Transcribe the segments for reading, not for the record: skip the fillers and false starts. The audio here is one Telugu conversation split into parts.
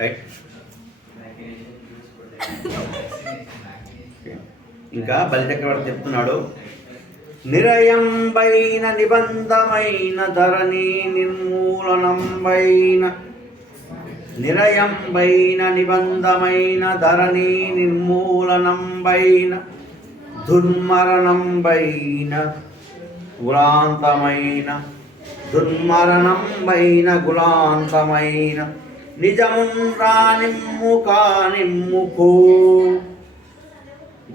రైట్. ఇంకా బలిచక్రవర్తి చెప్తున్నాడు, నిరయంబైన నిబంధమైన ధరణి నిర్మూలనంబైన, నిరయంబైన నిబంధమైన ధరణి నిర్మూలనంబైన, దుర్మరణంబైన గులాంతమైన, దుర్మరణంబైన గులాంతమైన, నిజమున్ రానిమ్ము కానిమ్ముకో,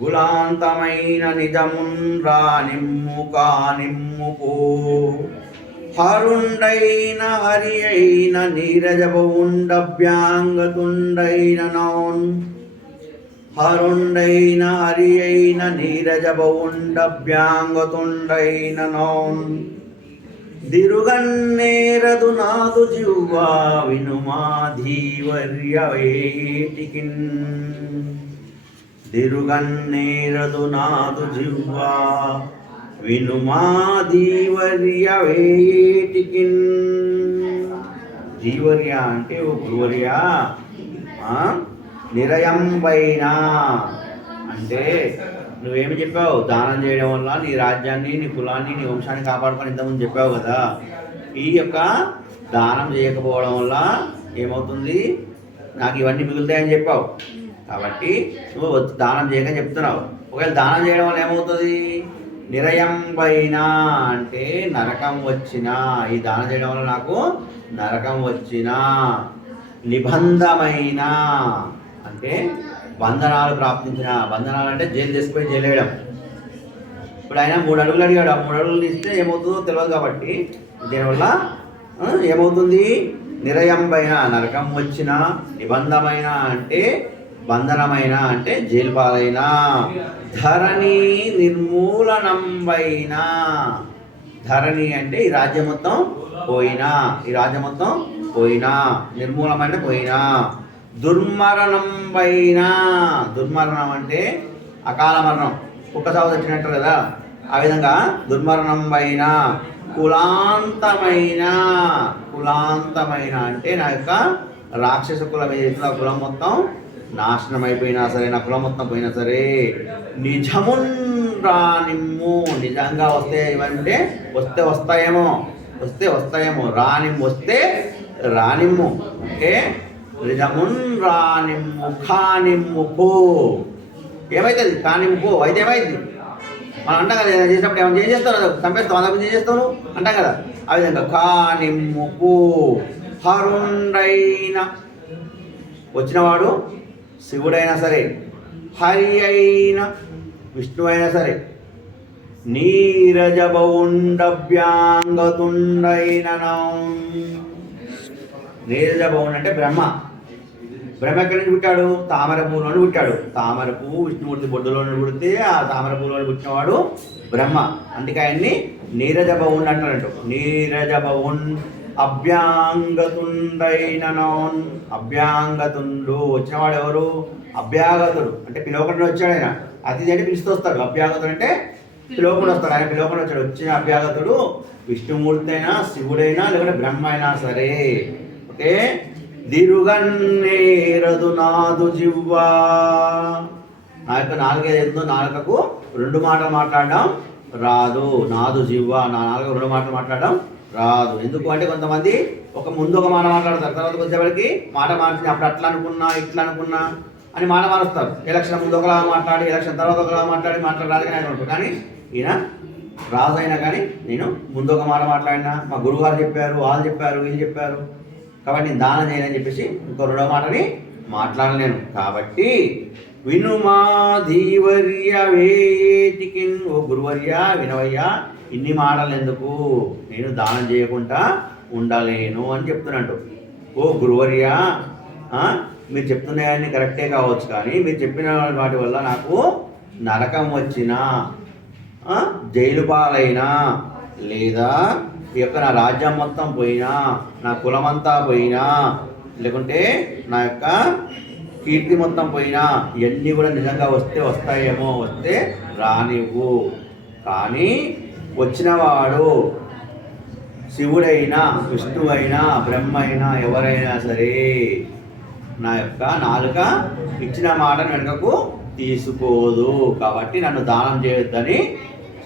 గులాంతమైన నిజమున్ రానిమ్ము కానిమ్ముకో, హరుండైన హరి అయిన నీరజబౌండభ్యాంగతుండైన నౌన్, హరుండైన హరి అయిన నీరజబౌండభ్యాంగతుండైన నౌన్, దిరుగన్నేరదు నాదు జివ్వా వినుమా ధీవర్య వేటికిన్, దిరుగన్నేరదు నాదు జివ్వా వినుమా ధీవర్య వేటికిన్. ధీవర్య అంటే ఓ గురువర్య, నిరయంబైన అంటే నువ్వేమి చెప్పావు, దానం చేయడం వల్ల నీ రాజ్యాన్ని, నీ కులాన్ని, నీ వంశాన్ని కాపాడుకొని ఇంతకుముందు చెప్పావు కదా. ఈ యొక్క దానం చేయకపోవడం వల్ల ఏమవుతుంది, నాకు ఇవన్నీ మిగులుతాయని చెప్పావు. కాబట్టి నువ్వు దానం చేయకని చెప్తున్నావు. ఒకవేళ దానం చేయడం వల్ల ఏమవుతుంది, నిరయంబైన అంటే నరకం వచ్చిన, ఈ దానం చేయడం వల్ల నాకు నరకం వచ్చిన, నిబంధమైన అంటే బంధనాలు ప్రాప్తించిన, బంధనాలు అంటే జైలు తీసుకుపోయి జైలు వేయడం. ఇప్పుడు ఆయన 3 అడుగులు అడిగాడు, ఆ 3 అడుగులు ఇస్తే ఏమవుతుందో తెలియదు. కాబట్టి దీనివల్ల ఏమవుతుంది, నిరయంబైన నరకం వచ్చిన, నిబంధమైన అంటే బంధనమైన అంటే జైలు పాలైన, ధరణి నిర్మూలనంబైన, ధరణి అంటే ఈ రాజ్యం మొత్తం పోయినా, ఈ రాజ్యం మొత్తం పోయినా, నిర్మూలమైన పోయినా, దుర్మరణంబైన, దుర్మరణం అంటే అకాల మరణం, కుక్క సాగు తెచ్చినట్టు కదా, ఆ విధంగా దుర్మరణంబైన, కులాంతమైన, కులాంతమైన అంటే నా యొక్క రాక్షస కులం ఏదైతే ఆ కులం మొత్తం నాశనం అయిపోయినా సరే, నా కులం మొత్తం పోయినా సరే, నిజమున్ రానిమ్ము, నిజంగా వస్తే ఇవంటే వస్తే వస్తాయేమో, వస్తే వస్తాయేమో, రానిమ్ము వస్తే రానిమ్ము అంటే నిజమున్ రానిమ్ము కానిమ్ము పో. ఏమవుతుంది కానిమ్ము పో అయితే ఏమైంది, మనం అంటాం కదా, ఏదైనా చేసినప్పుడు ఏమైనా చేస్తావు, చంపేస్తావు, అందరికీ చేసేస్తావు అంటాం కదా. ఆ విధంగా కానిమ్ము పో, హరుండైన వచ్చినవాడు శివుడైనా సరే, హరి అయిన విష్ణువు అయినా సరే, నీరజబౌండభ్యాంగతుండైన, నీరజబౌండ అంటే బ్రహ్మ. బ్రహ్మ ఎక్కడి నుంచి పుట్టాడు, తామర పువ్వులోని పుట్టాడు. తామర పువ్వు విష్ణుమూర్తి బొడ్డులోని పుడితే ఆ తామర పువ్వులోని పుట్టినవాడు బ్రహ్మ. అందుకే ఆయన్ని నీరజబౌండ్ అంటారంట. నీరజబౌండ్ అభ్యాంగతుండైన నౌన్, అభ్యాంగతుండు వచ్చినవాడు ఎవరు, అభ్యాగతుడు అంటే పిలవకుండా వచ్చాడు. ఆయన అతిథి అంటే పిలుస్తూ వస్తాడు, అభ్యాగతుడు అంటే పిలవకుండా వస్తాడు. ఆయన పిలవకుండా వచ్చాడు. వచ్చిన అభ్యాగతుడు విష్ణుమూర్తి అయినా, శివుడైనా, లేకుంటే బ్రహ్మ అయినా సరే. ఓకే, దిరుగన్నేరదు నాదు జివ్వా, నా యొక్క నాలుక ఏదో నాలుకకు 2 మాటలు మాట్లాడడం రాదు. నాదు జివ్వా, నా నాలుక 2 మాటలు మాట్లాడడం రాదు. ఎందుకు అంటే కొంతమంది ముందు ఒక మాట మాట్లాడతారు, తర్వాత వచ్చేవాడికి మాట మార్చి అప్పుడు అట్లా అనుకున్నా ఇట్లా అనుకున్నా అని మాట మారుస్తారు. ఎలక్షన్ ముందు ఒకలా మాట్లాడి ఎలక్షన్ తర్వాత ఒకలా మాట్లాడరాదు కానీ అనుకుంటారు. కానీ ఈయన రాజు అయినా కానీ నేను ముందు ఒక మాట మాట్లాడినా, మా గురువుగారు చెప్పారు, వాళ్ళు చెప్పారు, వీళ్ళు చెప్పారు, కాబట్టి నేను దానం చేయనని చెప్పేసి ఇంకో 2వ మాటని మాట్లాడలేను. కాబట్టి వినుమా ధీవర్య వేటికిన్, ఓ గురువర్య వినవయ్యా, ఇన్ని మాటలు ఎందుకు, నేను దానం చేయకుండా ఉండలేను అని చెప్తున్నాడు. ఓ గురువర్య, మీరు చెప్తున్నాయని కరెక్టే కావచ్చు, కానీ మీరు చెప్పిన వాటి వల్ల నాకు నరకం వచ్చినా, జైలు పాలైనా, లేదా ఈ యొక్క నా రాజ్యం మొత్తం పోయినా, నా కులమంతా పోయినా, లేకుంటే నా యొక్క కీర్తి మొత్తం పోయినా, ఇవన్నీ కూడా నిజంగా వస్తే వస్తాయేమో, వస్తే రానివ్వు. కానీ వచ్చినవాడు శివుడైనా విష్ణువైనా బ్రహ్మ అయినా ఎవరైనా సరే నా యొక్క నాలుక ఇచ్చిన మాటను వెనుకకు తీసుకోదు. కాబట్టి నన్ను దానం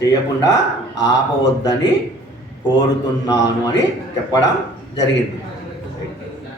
చేయకుండా ఆపవద్దని కోరుతున్నాను అని చెప్పడం జరిగింది.